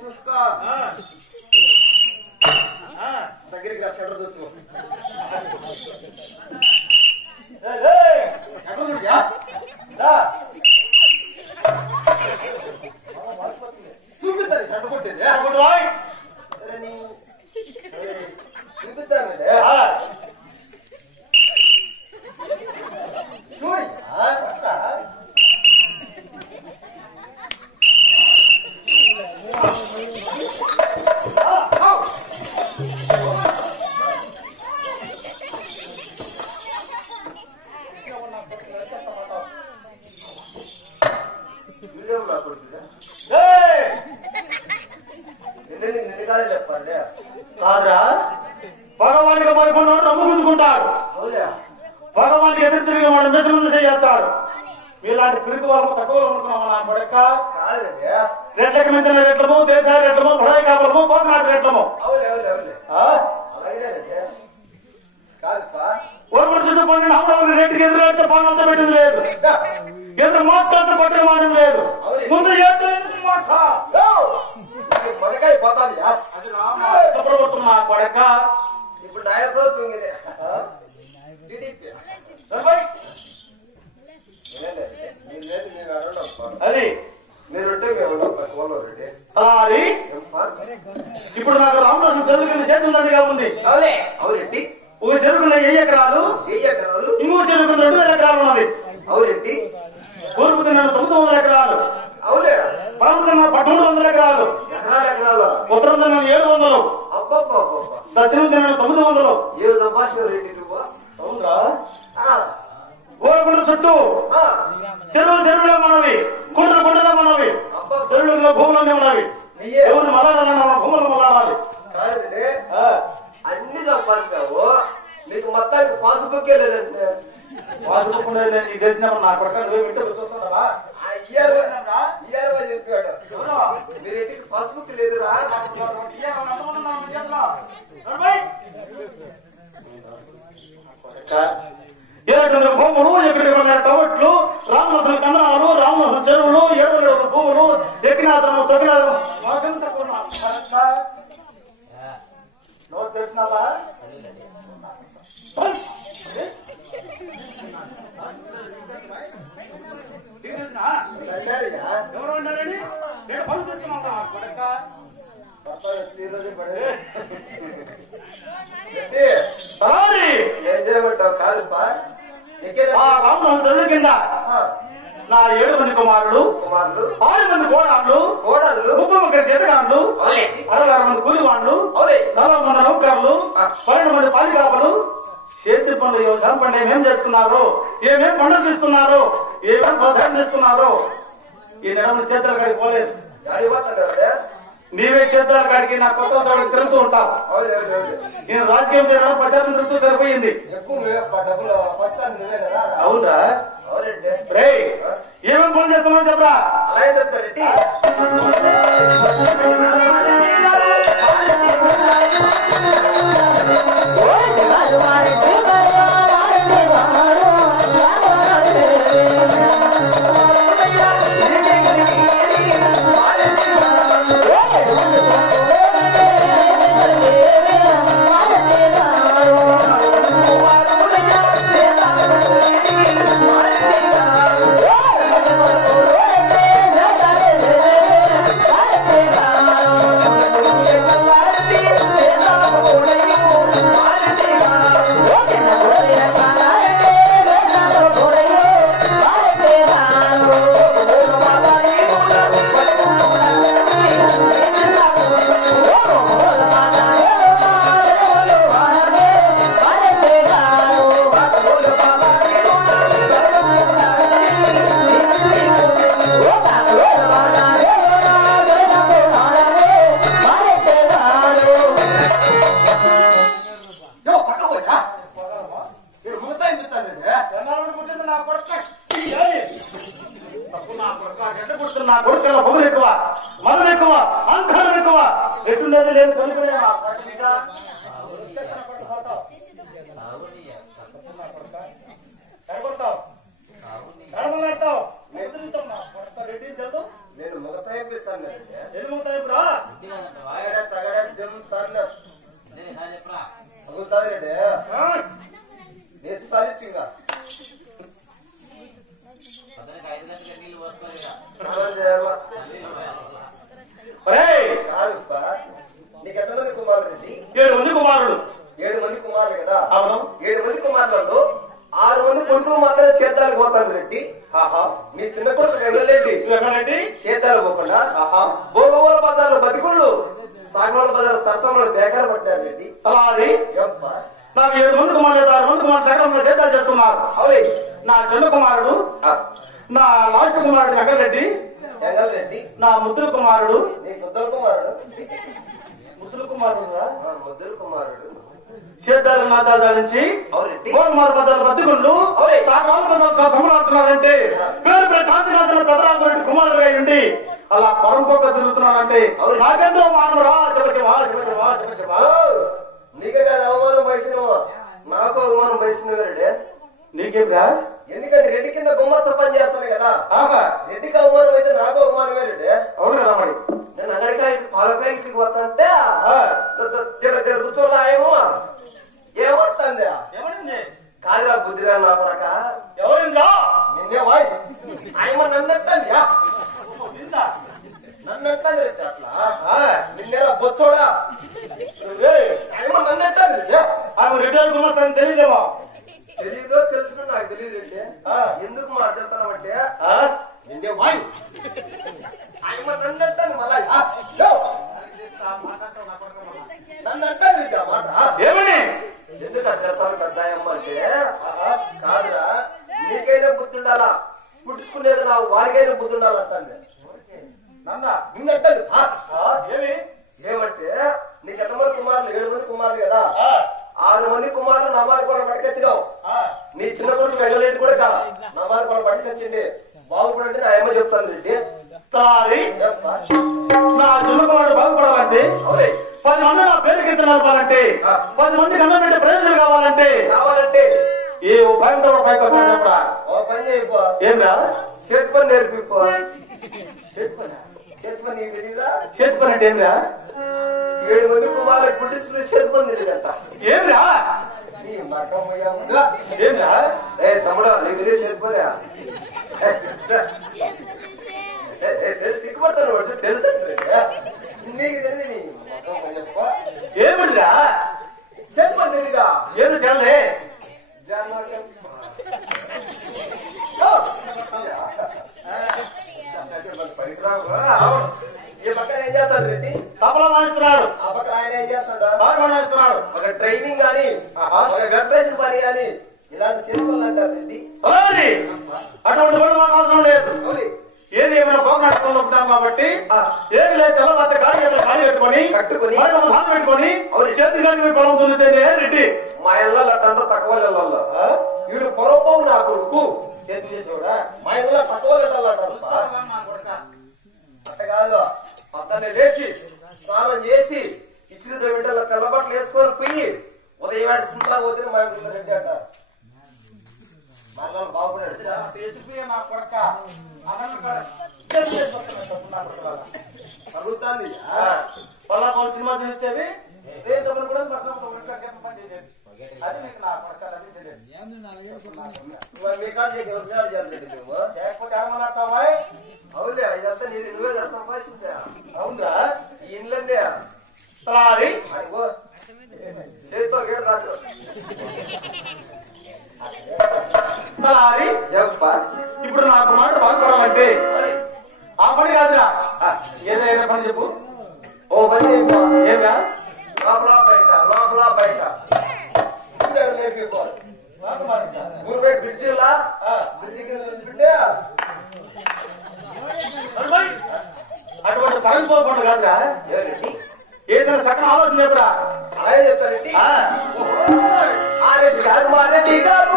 చూసుకో దగ్గరికి రా షటర్ చూసుకో చూపిస్తారు షటర్ కొట్టేది చూపిస్తాను చూడు కాదురా భగవానికి పదకొండు రమ్ము గుంజుకుంటారు భగవానికి ఎదురు తిరిగి వాడు మెసులు చేయొచ్చాడు మీలాంటి పిరికి వాళ్ళకు తక్కువ అనుకున్నాము నా కొడక రేట్లకు మించిన రేట్లము దేశాల రేట్లము బడాయి కాపులము పోకనాటి రేట్లము ఒకరు చుట్టుపక్కల అమ్మడవని రేటుకి ఎదురైతే పానంతా పెట్టింది లేదు ఎదురు మాట్లాడితే పట్టిన మాటం లేదు ముందు ఎప్పుడు కొడక ఇప్పుడు నాయకుడు అది మీరుంటే అది ఇప్పుడు నాకు రామదాసు చెరుకున్న చేతులండిగా ఉంది అవునండి ఒక చెరుకున్న 1000 ఎకరాలు ఇంకో చెరుకున్న 2000 ఎకరాలు ఉన్నది అవునండి తూర్పు తిన్నాను 900 ఎకరాలు అవునే పడమర తిన్నాను 1300 ఎకరాలు ఉత్తరం తిన్నాను 700 దక్షిణం తిన్నాను 900 అవునా గోరగుండ చుట్టూ చెరువులో మనవి కుండలో మనవి చెరువులో భూములన్నీ ఉన్నవి ఎవరు మలాడాలి భూములు మలాడాలి అన్ని సంపాదిస్తావు నీకు మొత్తానికి పాస్బుక్ లేదంటే పాస్బుక్ నీకు తెలిసినప్పుడు నా కొడుకు నువ్వు ఇంట్లో చూస్తున్నావా చెప్పాడు మీరు పాస్బుక్ లేదురా ఏడు భూములు ఎక్కడికి వెళ్ళిన టవర్లు రామనోహన కన్నాలు రామనోహన చెరువులు 700 భూములు ఎక్కినాథను తగినాథం నోట్ తెలిసినావా ఎవరు ఉన్నారని నేను పనులు తెచ్చుకున్నా కొడక ఏం చేయమంటావు కాదుపా రామనోహన చెరువు కింద నా 7 మంది కుమారులు 6 మంది కోడాళ్ళు 30 చేతగాళ్ళు 66 మంది కూలివాళ్ళు 40 మంది నౌకర్లు 12 మంది పాలికాపలు చేతి పనులు వ్యవసాయం పనులు ఏమేం చేస్తున్నారు ఏమేం పండుగ తీస్తున్నారు ఏమేం వ్యవసాయం చేస్తున్నారు ఈ నెల చేతుల కాడికి పోలేదు నీవే చేతుల కాడికి నా కొత్త తిరుగుతూ ఉంటావు నేను రాజకీయం చేయడం ప్రచారం తిరుగుతూ సరిపోయింది అవునా రే ఏమేమి పనులు చేస్తున్నావు చెప్పరా నా కొడుకుల పొగలు ఎక్కువ మనం ఎక్కువ అహంకారం ఎక్కువ ఎటుండేది లేదు కనుకలేమా నేను ముగతాయి నేర్చు సాధించిందా కాదు నీకు ఎంతమంది కుమారుడు రెడ్డి? 7 మంది కుమారుడు. 7 మంది కుమారులు కదా? అవును. 7 మంది కుమారులలో 6 మంది కొడుకులు మాత్రమే సేద్యాలకు పోతాను రెడ్డి. మీ చిన్న కొడుకు వెంగళరెడ్డి సేద్యాలు పోకుండా భోగమూల బజార్లో బతికుళ్ళు సాగమూల బజార్ సరసంలో బేకారు పట్టారు రెడ్డి. అలా అది నాకు 7 మంది కుమారులు 6 మంది కుమారులు సగంలో సేద్యాలు చేస్తున్నారు. అవునే నా చిన్న కుమారుడు నా లాస్ట్ కుమారుడు వెంగళరెడ్డి నా ముద్దుల కుమారుడు సేద్యాల నాదాల నుంచి గోల్మార్ బజార్ బతికుండు సాగాల బజార్ సంబరాడుతున్నారంటే పేరు కాంతిరాజుల పెదరాజురెడ్డి కుమారుడు అయ్యండి అలా పరంపొక్క తిరుగుతున్నానంటే నాకెంతో మానవురా చెప్పవా నీకే కాదు అవమానం వయసునవా నాకు అవమానం వయసునవే నీకేంరా ఎందుకంటే రెడ్డి కింద గుమ్మస్త పని చేస్తాను కదా రెడ్డికి అవమానం అయితే నాకు అవమానమే రెడ్డి. అవును కదా మరి నేను అక్కడికి పాల ప్యాకెట్కి పోతానంటే కూర్చోలేమో ఏమంటుంది కాదురా బుద్ధిగా నా కొరక ఎవరిందా నిన్నే వాయి ఆయమ నన్నట్టండి నన్నట్టండి రెడ్డి అట్లా నిన్నేరా బొచ్చోడా ఆయమ నన్నట్టండి ఆమె రిటైర్ గుమ్మస్తాను తెలియదేమో తెలీదో తెలుసుకుని నాకు తెలియదు రెడ్డి. ఎందుకు మాట్లాడుతున్నామంటే నిన్నే వాయి ఆయమ నన్నట్టండి మళ్ళా నన్నంటాను రెడ్డి ఆ మాట ఏమని ఎందుకు అర్థాలు పెద్దాయమ్మ అంటే కాదురా నీకైనా బుద్ధుండాలా పుట్టుకునేది నా వాడికైనా బుద్ధుండాలంటాను నిన్నంటాను ఏమంటే నీకు ఎంతమంది కుమారులు 7 మంది కుమారులు కదా 6 మంది కుమారులు నమాలి కూడా పట్టుకొచ్చినావు నీ చిన్న కొడుకు వెంగళరెడ్డి కూడా కదా నమాలి కూడా పట్టుకొచ్చింది బాగుపడండి నా అమ్మ చెప్తాను రెడ్డి నా చిన్న కుమారుడు బాగుపడాలంటే 10 మంది నా పేరు కింద నడపాలంటే 10 మందికి అన్నం పెట్టే ప్రయోజనం కావాలంటే ఏ ఉపాయం పైకి వచ్చాడు ఓ పని చేయపో ఏందా చేతి పని నేర్పిపో చేతి పని నీకు తెలీదా చేతి పని అంటే ఏందా 7 మంది కుమారులు పుట్టించుకునే చేతి పని తెలియదంట ఏమిరా నీ మకం పోయా ఏందా తమ్ముడు నీకు తెలియదు చేతి పని సిగ్గుపడతాను తెలుసు నీకు తెలియదు నీ మకం పోయప్ప ఏమిరా చేతి పని తెలీదా ఏది తెలే ఈ పక్కన ఏం చేస్తాడు రెడ్డి తపలా వాయిస్తున్నాడు ఆ పక్కన ఆయన ఏం చేస్తాడా బాగా వాయిస్తున్నాడు ఒక ట్రైనింగ్ గాని ఒక వెబ్సైట్ పని గాని ఇలాంటి చేతులు అంటారు రెడ్డి అటువంటి కూడా మాకు అవసరం లేదు ఏది ఏమైనా పోగొట్టుకుంటూ ఉంటాం కాబట్టి ఏమి లేదు తెల్లవారి ఖాళీ కట్టుకొని ధాన్ పెట్టుకొని చేతి కానీ పొలం దున్నితేనే రెడ్డి మా ఇళ్ళలో అట్టంతా తక్కువ ఇళ్ళల్లో వీడు పొరపోవు నా కొడుకు చేతులు చేసేవాడా మా ఇళ్ళలో తక్కువ ఇళ్ళల్లో అట్ట కాదు పక్కనే లేచి స్నానం చేసి ఇచ్చిన వెంటనే తెల్లబట్టలు వేసుకొని పోయి ఉదయం వాడి సింపుల్ గా పోతే మా ఇంట్లో రెడ్డి అంట మా బాగున్నాడు నా కొరక చదువుతాంది వాళ్ళ సినిమా చూసేది కూడా అది మీకు నా కొరక మీ కాడ చేయాలి మేము లేకపోతే ఏమన్నావా అవులే ఇదంతా నువ్వే సంపాదించా అవునా ఈ ఇండ్లండి అడిగో చేతితో గేడు రాదు ఇప్పుడు నాకు మాట బాగుపడాలంటే ఆ పని కాదురా ఏదైనా పని చెప్పు ఓ పని ఏదా లోపల బయట నేర్పిపోవాలి బ్రిడ్జిలా బ్రిడ్జి కింద చూసుకుంటే అటువంటి తరలిపోకుండా కాదురా ఏదైనా సగం ఆలోచన చెప్పరా అలాగే చెప్తారండి ఆరెడ్డి గారు మారెడ్డి గారు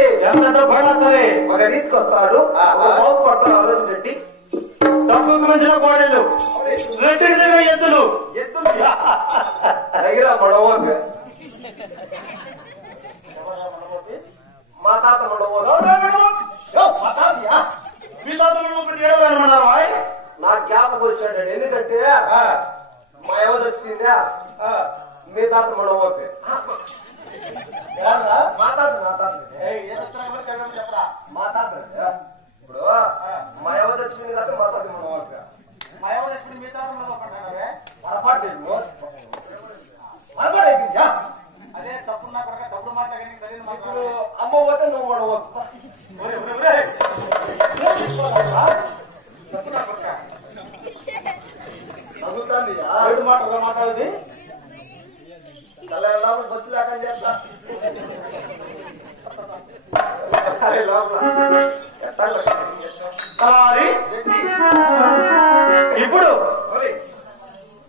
వచ్చి ఎంత డబ్బైనా సరే ఒక రీతికి వస్తాడు బాగుపడతాడు ఆలోచించండి డబ్బుకు మించిన కోడళ్ళు రెడ్డి ఎద్దులు దగ్గర మడవోక మా తాత మీ తాతలు ఏడవరన్నారు నా జ్ఞాపకం వచ్చాడు ఎందుకంటే మా ఏమో వచ్చిందా మీ తాత మడవోకే మా తాత ఇప్పుడు మా ఏమో వచ్చింది కదా మా తాత మడవోకే అదే తప్పున్నా కొరక తప్పుడు మాట్లాడి ఇప్పుడు అమ్మ పోతే నువ్వు మడవోకు మాట్లాడది బస్సు లేకుండా చేస్తా ఇప్పుడు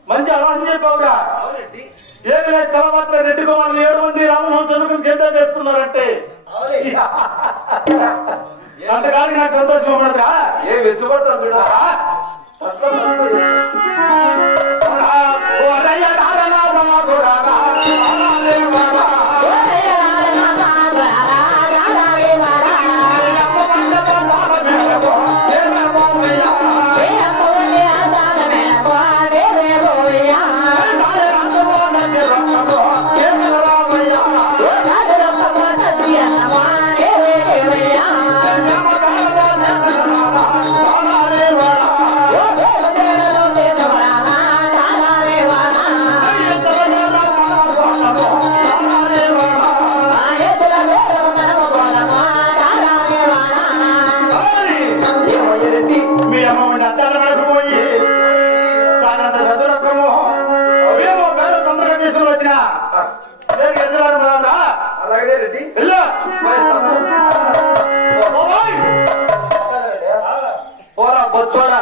మంచి అలా అని చెప్పావురా ఏమి లేదు తలమాత్ర రెడ్డి కుమారులు 7 మంది రామమోహన్ చంద్రుని చేత చేస్తున్నారంటే అంతకాలం నాకు సంతోషంగా ఉన్నదా ఏం వెచ్చుకుంటాను అలాగే రెడ్డి పోరా బొచ్చోడా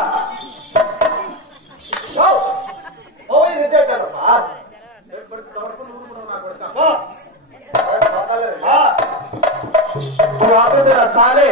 సాలే